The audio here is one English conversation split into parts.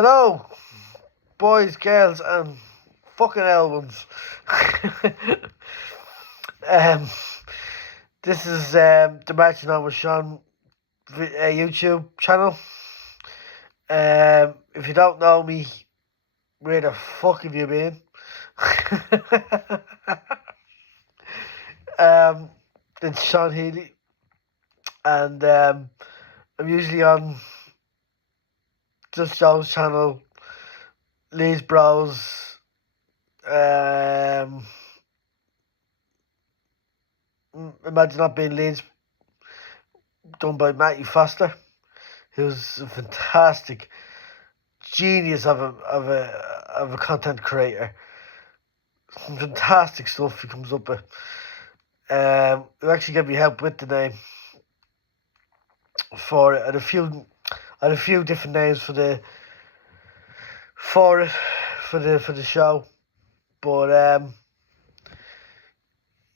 Hello, boys, girls, and fucking albums. um, this is the Marching On with Sean YouTube channel. If you don't know me, where the fuck have you been? um, it's Sean Healy, and I'm usually on Just Joe's channel, Lee's Bros. Imagine Not Being Leeds, done by Matthew Foster, who's a fantastic genius of a content creator. Some fantastic stuff he comes up with. He actually gave me help with the name for it. I had a few different names for the show, but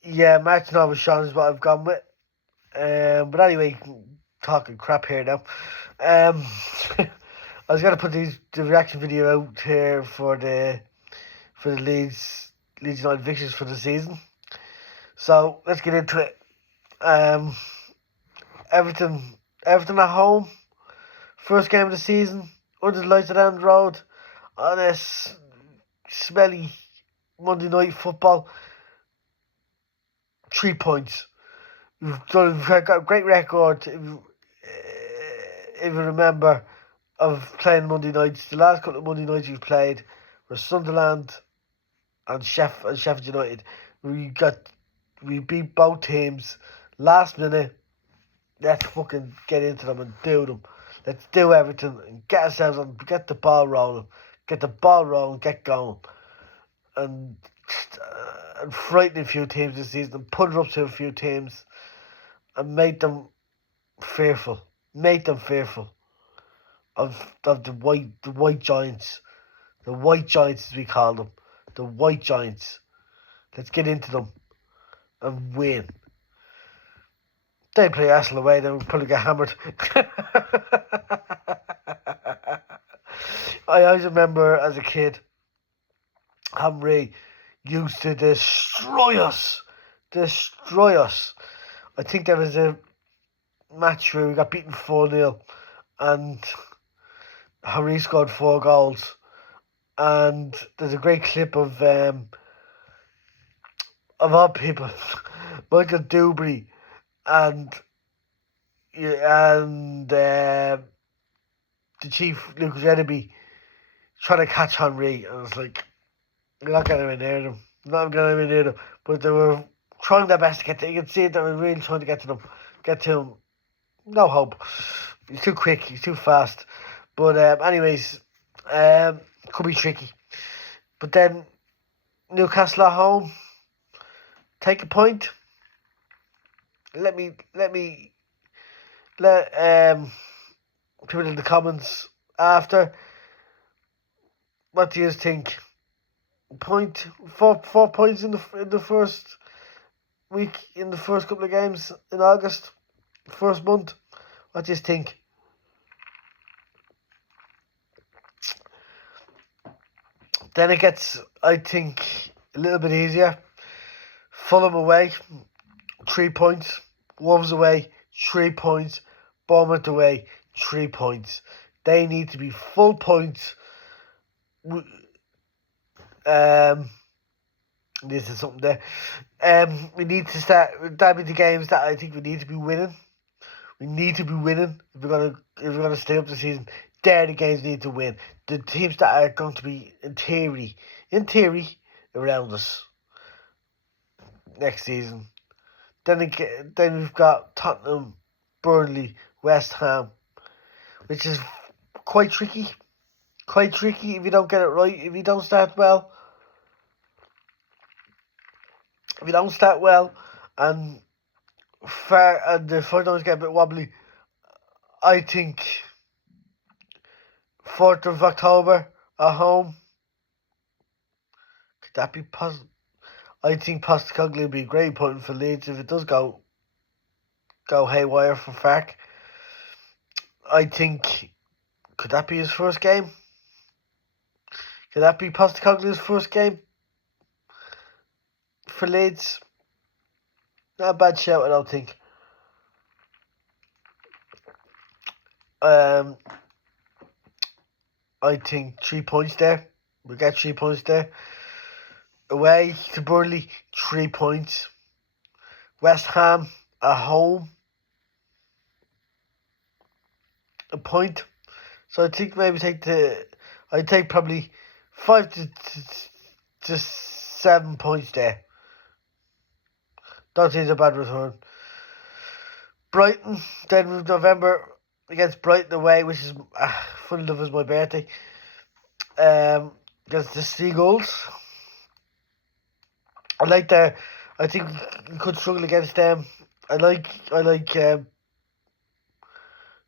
yeah, Marching On with Sean is what I've gone with. But anyway, talking crap here now. I was gonna put the reaction video out here for the Leeds United fixtures for the season. So let's get into it. Everton at home, first game of the season, under the lights at End Road, on a smelly Monday night football. 3 points. We've got a great record, if you remember, of playing Monday nights. The last couple of Monday nights we've played were Sunderland and Sheffield United. We beat both teams last minute. Let's fucking get into them and do them. Let's do everything and get ourselves on, get the ball rolling, get going, and frighten a few teams this season and put it up to a few teams and make them fearful of the white giants, as we call them, the white giants. Let's get into them and win. They play Arsenal away, then we'll probably get hammered. I always remember as a kid, Henry used to destroy us. I think there was a match where we got beaten 4-0 and Henry scored 4 goals. And there's a great clip of all people, Michael Dewberry and the chief, Lucas Enemy, trying to catch Henry. And it's like, you're not getting anywhere near them. But they were trying their best to get to him. You can see they were really trying to get to him. No hope. He's too quick. He's too fast. But anyways, could be tricky. But then Newcastle at home, take a point. Let people in the comments after, what do you think? 4 points in the first week, in the first couple of games in August, first month. What do you think? Then it gets, I think, a little bit easier. Fulham away, 3 points. Wolves away, 3 points. Bournemouth away, 3 points. They need to be full points. This is something there. We need to start. That be the games that I think we need to be winning. We need to be winning if we're gonna stay up the season. They're the games we need to win. The teams that are going to be in theory around us next season. Then we've got Tottenham, Burnley, West Ham, which is quite tricky. If you don't get it right. If you don't start well. And the finals get a bit wobbly, I think 4th of October at home. Could that be possible? I think Postecoglou will be a great point for Leeds if it does go haywire for Fark. I think, could that be his first game? Could that be Postecoglou's first game for Leeds? Not a bad shout, I don't think. I think 3 points there. We get 3 points there. Away to Burnley, 3 points. West Ham at home, a point. So I think maybe I'd take probably 5 to 7 points there. Don't think it's a bad return. Brighton, then with November against Brighton away, which is funny enough is my birthday. Against the Seagulls. I think we could struggle against them. I like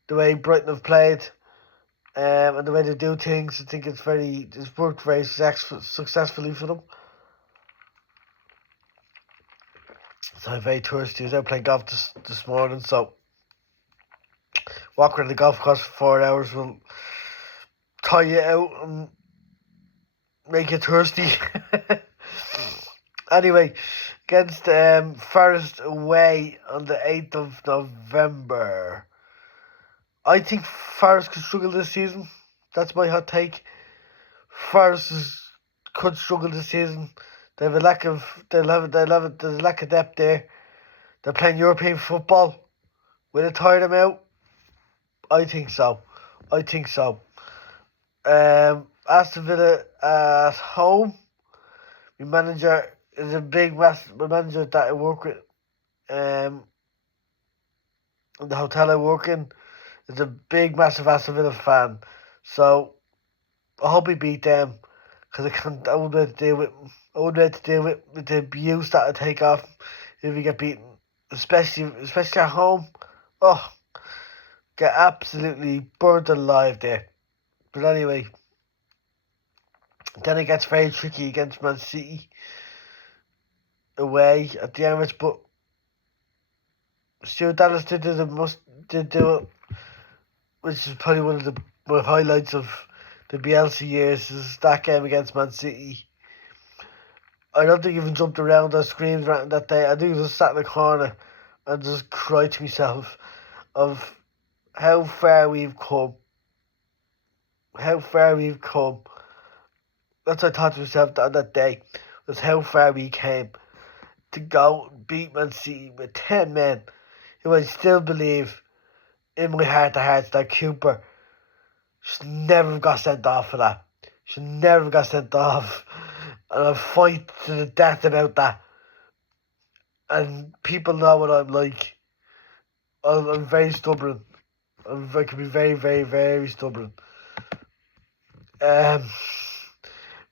the way Brighton have played, and the way they do things. I think it's worked very successfully for them. So I'm very thirsty. I was out playing golf this morning, so walking around the golf course for 4 hours will tire you out and make you thirsty. Anyway, against Forest away on the 8th of November. I think Forest could struggle this season. That's my hot take. Forest could struggle this season. They have a lack of there's a lack of depth there. They're playing European football. Will it tire them out? I think so. Aston Villa at home. My manager is a big my manager that I work with. The hotel I work in is a big, massive Aston Villa fan. So I hope we beat them, because I wouldn't be able to deal with the abuse that I take off if we get beaten, especially at home. Oh, get absolutely burnt alive there. But anyway, then it gets very tricky against Man City away at the Emirates, but Stuart Dallas did do it, which is probably one of my highlights of the Bielsa years, is that game against Man City. I don't think I even jumped around or screamed around that day. I think I just sat in the corner and just cried to myself of how far we've come. That's what I thought to myself on that day, was how far we came to go and beat Man City with 10 men, who I still believe in my heart of hearts that Cooper should never have got sent off for that. And I'll fight to the death about that. And people know what I'm like. I'm very stubborn. I can be very, very, very stubborn. But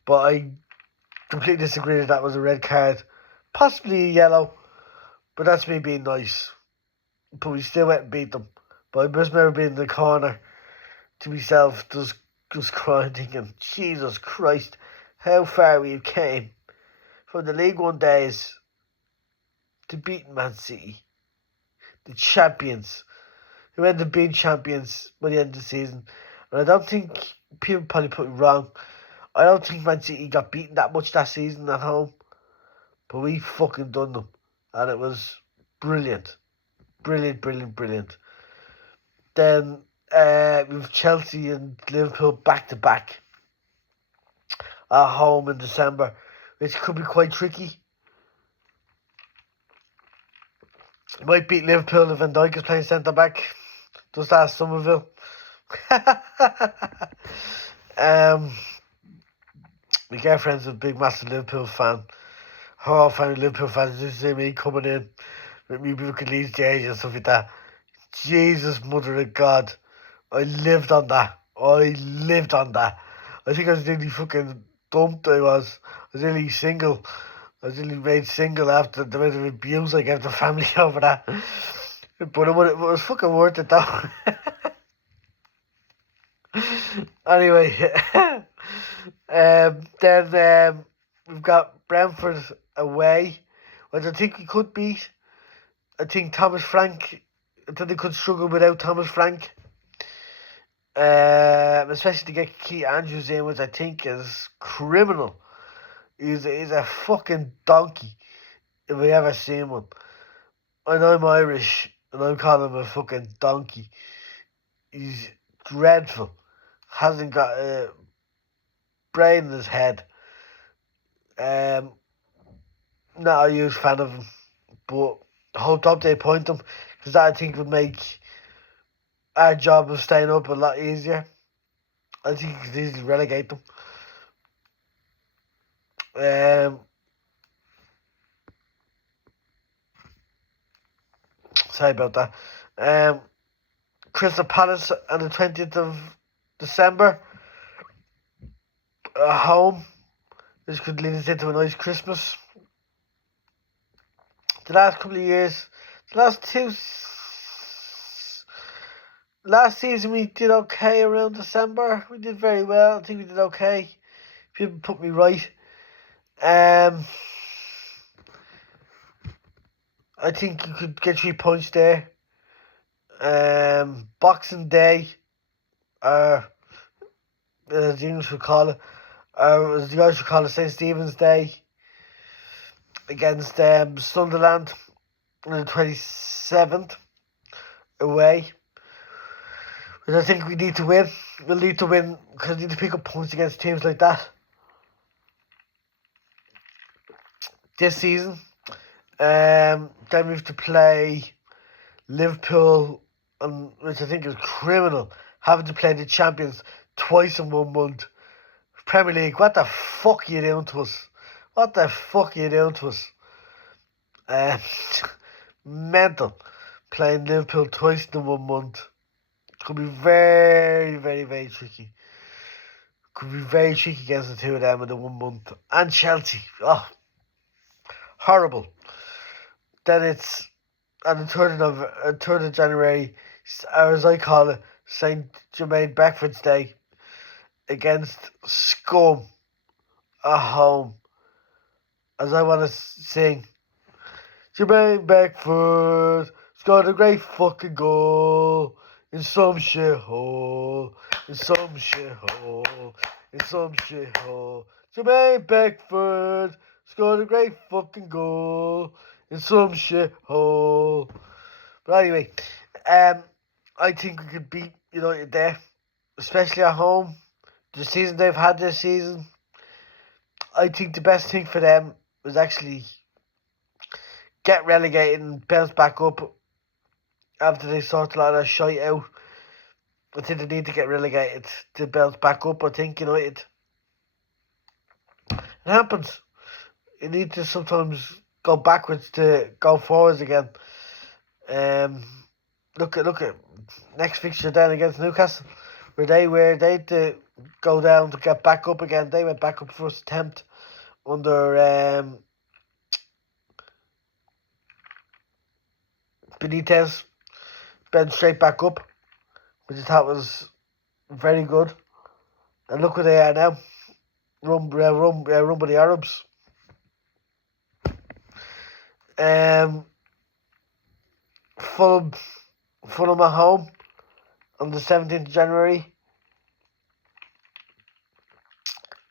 I completely disagree that that was a red card. Possibly a yellow. But that's me being nice. But we still went and beat them. But I must remember being in the corner to myself, just crying, thinking, Jesus Christ, how far we came from the League One days to beating Man City, the champions, who ended up being champions by the end of the season. And I don't think, people probably put me wrong, I don't think Man City got beaten that much that season at home, but we fucking done them, and it was brilliant. Then with Chelsea and Liverpool back to back at home in December, which could be quite tricky. You might beat Liverpool if Van Dijk is playing centre back. Just ask Somerville. My girlfriend's a big, massive Liverpool fan. Her whole family Liverpool fans. Just see me coming in with me looking at Leeds jerseys and stuff like that. Jesus, mother of God. I lived on that. I think I was nearly fucking dumped. I was nearly single. I was nearly made single after the amount of abuse I gave the family over that. But it was fucking worth it though. Anyway, then we've got Brentford away, which I think we could beat. I think they could struggle without Thomas Frank. And especially to get Keith Andrews in, which I think is criminal. He's a fucking donkey if I ever seen one. And I'm Irish, and I'm calling him a fucking donkey. He's dreadful. Hasn't got a brain in his head. Not a huge fan of him, but hope up they point him, because that I think would make our job of staying up a lot easier. I think you could easily relegate them. Sorry about that. Crystal Palace on the 20th of December. At home. This could lead us into a nice Christmas. The last couple of years, last season we did okay around December. We did very well. I think we did okay. People put me right. I think you could get 3 points there. Boxing Day, as the English would call it, as the Irish would call it, St. Stephen's Day against Sunderland on the 27th away. Which I think we need to win. We'll need to win because we need to pick up points against teams like that this season. Then we have to play Liverpool, which I think is criminal, having to play the champions twice in 1 month. Premier League, what the fuck are you doing to us? What the fuck are you doing to us? Mental. Playing Liverpool twice in 1 month. Could be very, very, very tricky. Could be very tricky against the two of them in the 1 month. And Chelsea. Oh, horrible. Then it's on the 3rd of January, or as I call it, St. Germain Beckford's Day against Scum at home. As I want to sing, Jermaine Beckford scored a great fucking goal in some shithole, in some shithole, in some shithole. Jermaine Beckford scored a great fucking goal in some shithole. But anyway, I think we could beat United there, especially at home. The season they've had this season, I think the best thing for them was actually get relegated and bounce back up after they sort a lot of that shite out. I think they need to get relegated to bounce back up. I think United, it happens. You need to sometimes go backwards to go forwards again. Look at next fixture then against Newcastle, where they had to go down to get back up again. They went back up first attempt under Benitez, bent straight back up, which I thought was very good. And look where they are now, run by the Arabs. Fulham at home on the 17th of January.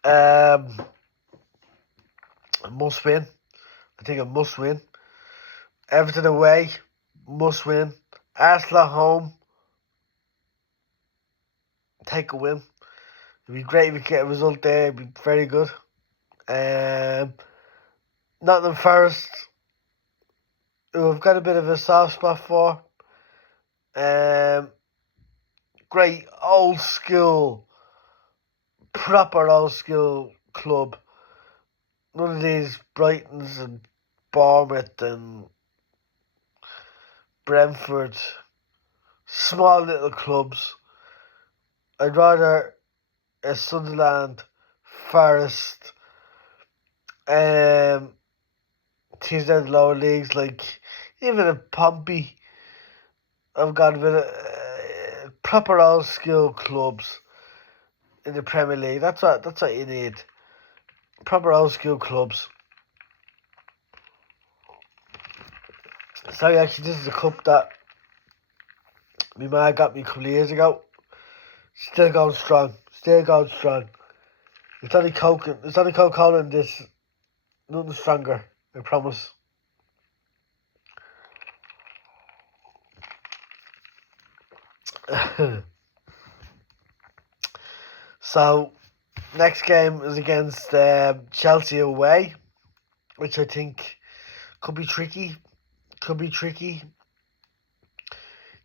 A must win. I think a must win. Everton away, must win. Arsenal at home, take a win. It'd be great if we get a result there. It'd be very good. Nottingham Forest, who I've got a bit of a soft spot for. Great old school, proper old school club. None of these Brightons and Bournemouth and Brentford, small little clubs. I'd rather a Sunderland, Forest, teams down the lower leagues, like even a Pompey. I've got a bit of proper old school clubs in the Premier League. That's what you need. Proper old school clubs. Sorry, actually, this is a cup that my ma got me a couple of years ago. Still going strong. Still going strong. It's only Coca-Cola in this. Nothing stronger. I promise. So, next game is against Chelsea away, which I think could be tricky.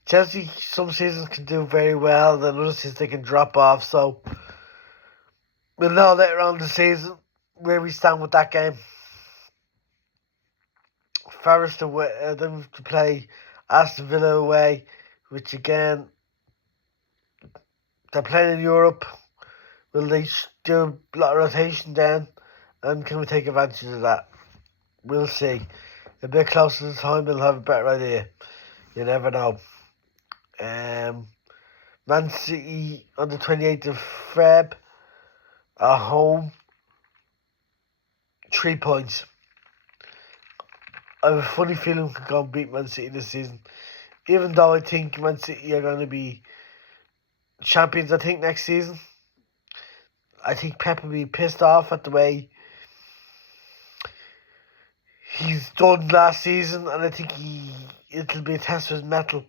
Chelsea some seasons can do very well, then other seasons they can drop off. So we'll know later on in the season where we stand with that game. Forest away, then to play Aston Villa away, which again they're playing in Europe. Will they do a lot of rotation then, and can we take advantage of that? We'll see. A bit closer to the time, we'll have a better idea. You never know. Man City on the 28th of Feb at home. 3 points. I have a funny feeling we can go and beat Man City this season. Even though I think Man City are going to be champions, I think, next season. I think Pep will be pissed off at the way he's done last season, and I think it'll be a test of his mettle.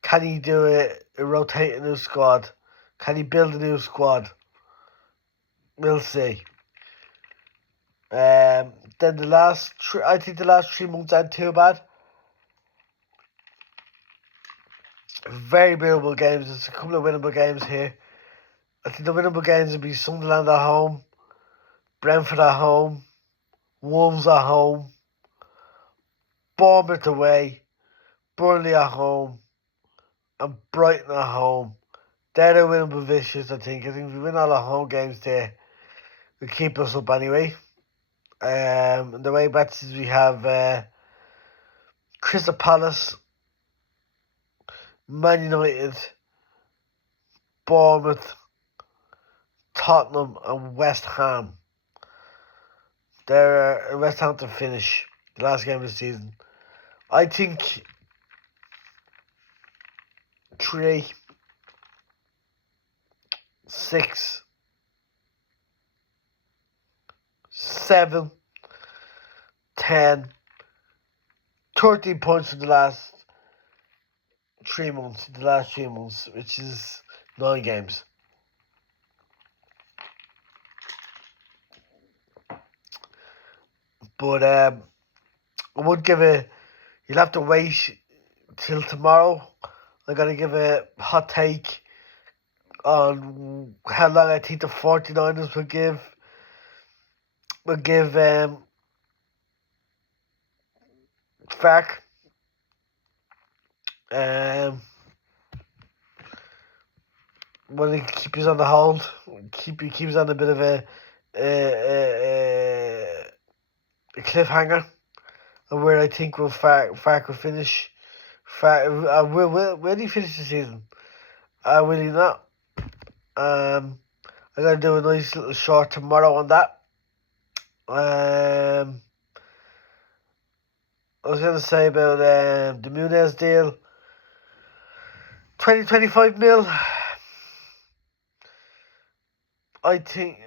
Can he do rotate a new squad? Can he build a new squad? We'll see. Then I think the last 3 months aren't too bad. Very winnable games. There's a couple of winnable games here. I think the winnable games will be Sunderland at home, Brentford at home, Wolves at home, Bournemouth away, Burnley at home, and Brighton at home. They're the winnable fixtures, I think. I think if we win all our home games there, we'll keep us up anyway. And the way back is we have Crystal Palace, Man United, Bournemouth, Tottenham, and West Ham. They're West Ham to finish the last game of the season. I think 3, 6, 7, 10, 13 points in the last 3 months. Which is 9 games. But I would give you'll have to wait till tomorrow. I'm going to give a hot take on how long I think the 49ers will give Fark. When he keeps on the hold, keeps on a bit of a cliffhanger, and where I think Fark will finish. Will he finish the season? Will he not? I'm gonna do a nice little short tomorrow on that. I was gonna say about the Munez deal. 25 mil. I think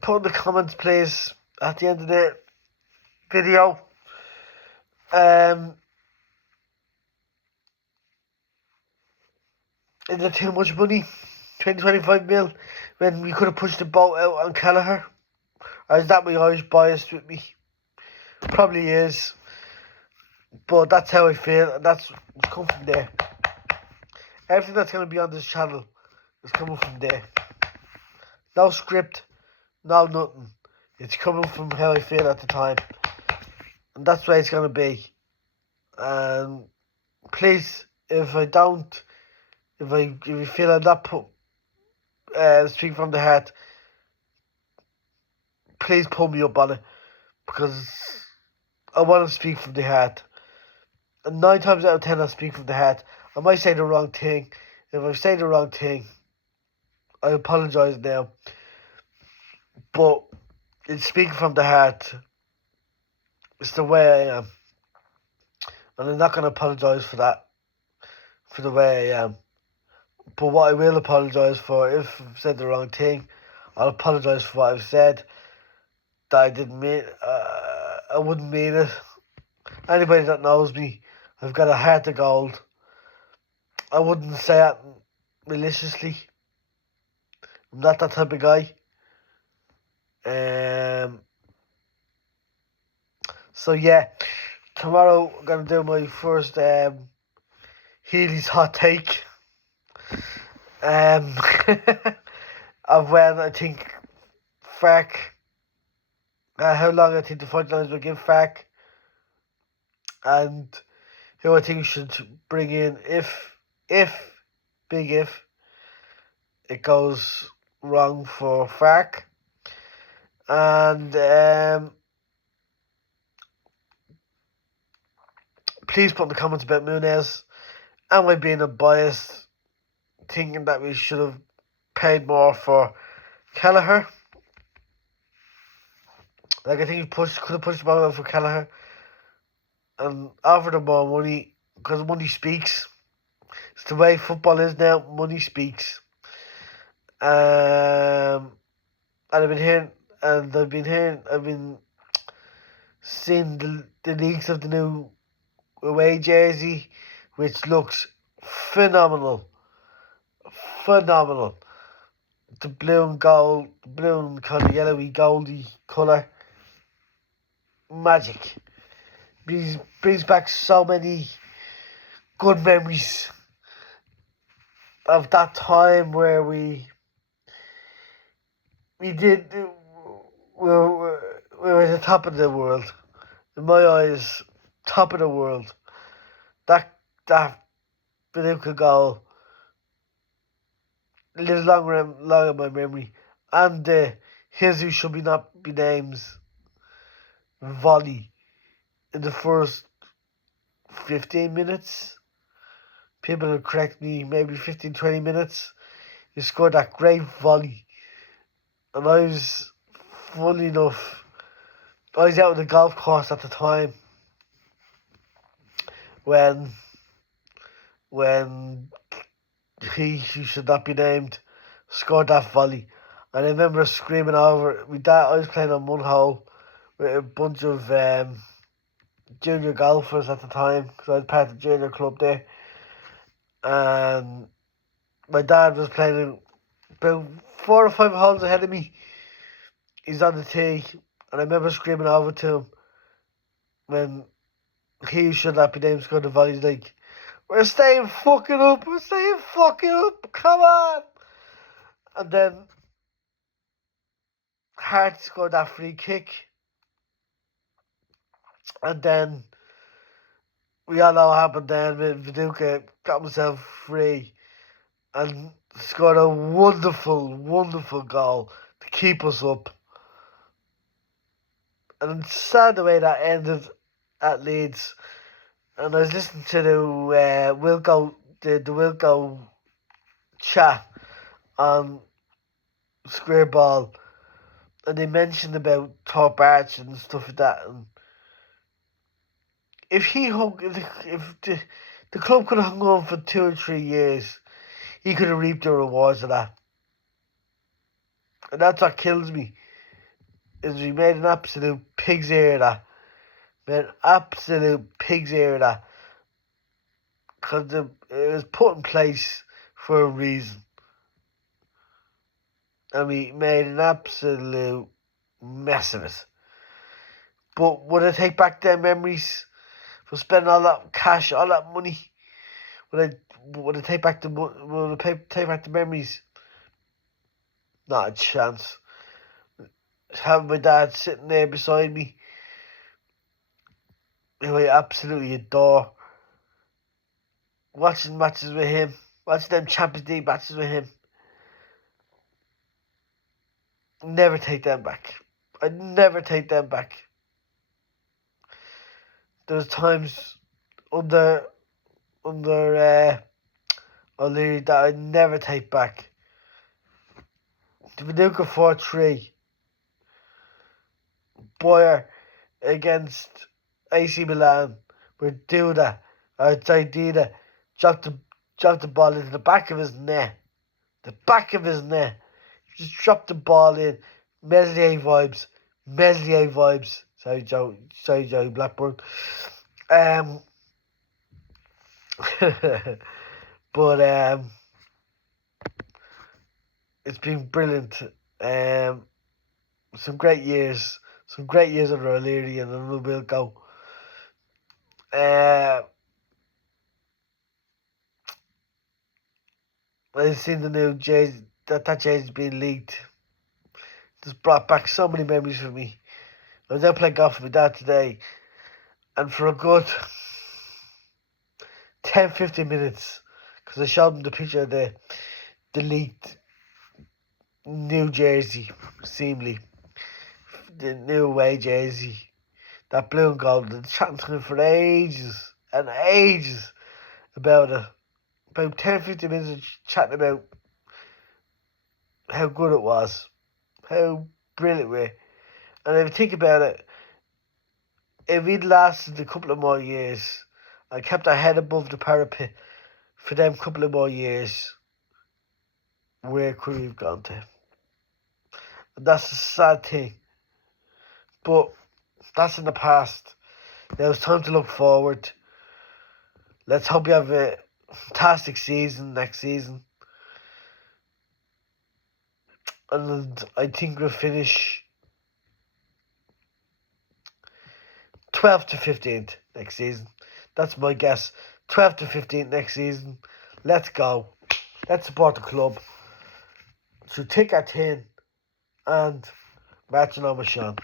put in the comments, please, at the end of the video. Is it too much money? 25 mil when we could have pushed the boat out on Kelleher? Or is that my Irish bias with me? Probably is. But that's how I feel, and it's come from there. Everything that's going to be on this channel is coming from there. No script, no nothing. It's coming from how I feel at the time. And that's the way it's going to be. And please, if you feel I'm not speaking from the heart, please pull me up on it, because I want to speak from the heart. And 9 times out of 10 I speak from the heart. I might say the wrong thing. If I say the wrong thing, I apologise now. But it's speaking from the heart. It's the way I am. And I'm not going to apologise for that. For the way I am. But what I will apologise for, if I've said the wrong thing, I'll apologise for what I've said. That I didn't mean. I wouldn't mean it. Anybody that knows me, I've got a heart of gold. I wouldn't say it maliciously. I'm not that type of guy. So yeah, tomorrow I'm gonna do my first Healy's hot take. Of when I think Fark, how long I think the fight lines will give Fark, and who I think should bring in big if, it goes wrong for Fark. And please put in the comments about Munez. Am I being unbiased, thinking that we should have paid more for Kelleher? Like, I think he could have pushed more out for Kelleher and offered him more money, because money speaks. It's the way football is now. Money speaks. And I've been seeing the leaks of the new away jersey, which looks phenomenal. Phenomenal. The blue and gold, blue and kind of yellowy, goldy colour. Magic. Brings back so many good memories of that time where we were at the top of the world. In my eyes, top of the world. That Viduka goal lives long in my memory. And his who should not be named volley in the first 15 minutes. People will correct me, maybe 15, 20 minutes. He scored that great volley. And I was, funny enough, I was out on the golf course at the time when he who should not be named scored that volley. And I remember screaming over with that. I was playing on one hole with a bunch of junior golfers at the time, because I was part of the junior club there. And my dad was playing about 4 or 5 holes ahead of me. He's on the tee, and I remember screaming over to him when he who should not be named scored the volley. He's like, "We're staying fucking up, come on!" And then Hart scored that free kick. And then we all know what happened then when Viduka got himself free and scored a wonderful, wonderful goal to keep us up. And it's sad the way that ended at Leeds. And I was listening to the Wilco chat on Square Ball, and they mentioned about Top Arch and stuff like that. And if the club could have hung on for 2 or 3 years, he could have reaped the rewards of that. And that's what kills me, is we made an absolute pig's ear of that. Because it was put in place for a reason. And we made an absolute mess of it. But would I take back their memories for spending all that cash, all that money? Would I take back the memories? Not a chance. Having my dad sitting there beside me, who I absolutely adore, watching matches with him, watching them Champions League matches with him. Never take them back. I'd never take them back. There's times under O'Leary that I'd never take back. The Viduka 4-3. Boyer against AC Milan with Duda outside Dida. Dropped dropped the ball into the back of his net. The back of his net. Just dropped the ball in. Meslier vibes. Meslier vibes. Sorry, Joe. Sorry, Joey Blackburn. But it's been brilliant. Some great years. Some great years under O'Leary, and then we'll go. I've seen the new jersey. That jersey's been leaked. Just brought back so many memories for me. I was out playing golf with my dad today, and for a good 10-15 minutes, because I showed him the picture of the leaked New Jersey, seemingly. The new away jersey. That blue and gold. And chatting to him for ages and ages about it. About 10-15 minutes of chatting about how good it was. How brilliant we were. And if you think about it, if we'd lasted a couple of more years and kept our head above the parapet for them couple of more years, where could we have gone to? And that's a sad thing. But that's in the past. Now it's time to look forward. Let's hope you have a fantastic season next season. And I think we'll finish 12th to 15th next season. That's my guess. 12th to 15th next season. Let's go. Let's support the club. So take our tin and marching on with Sean.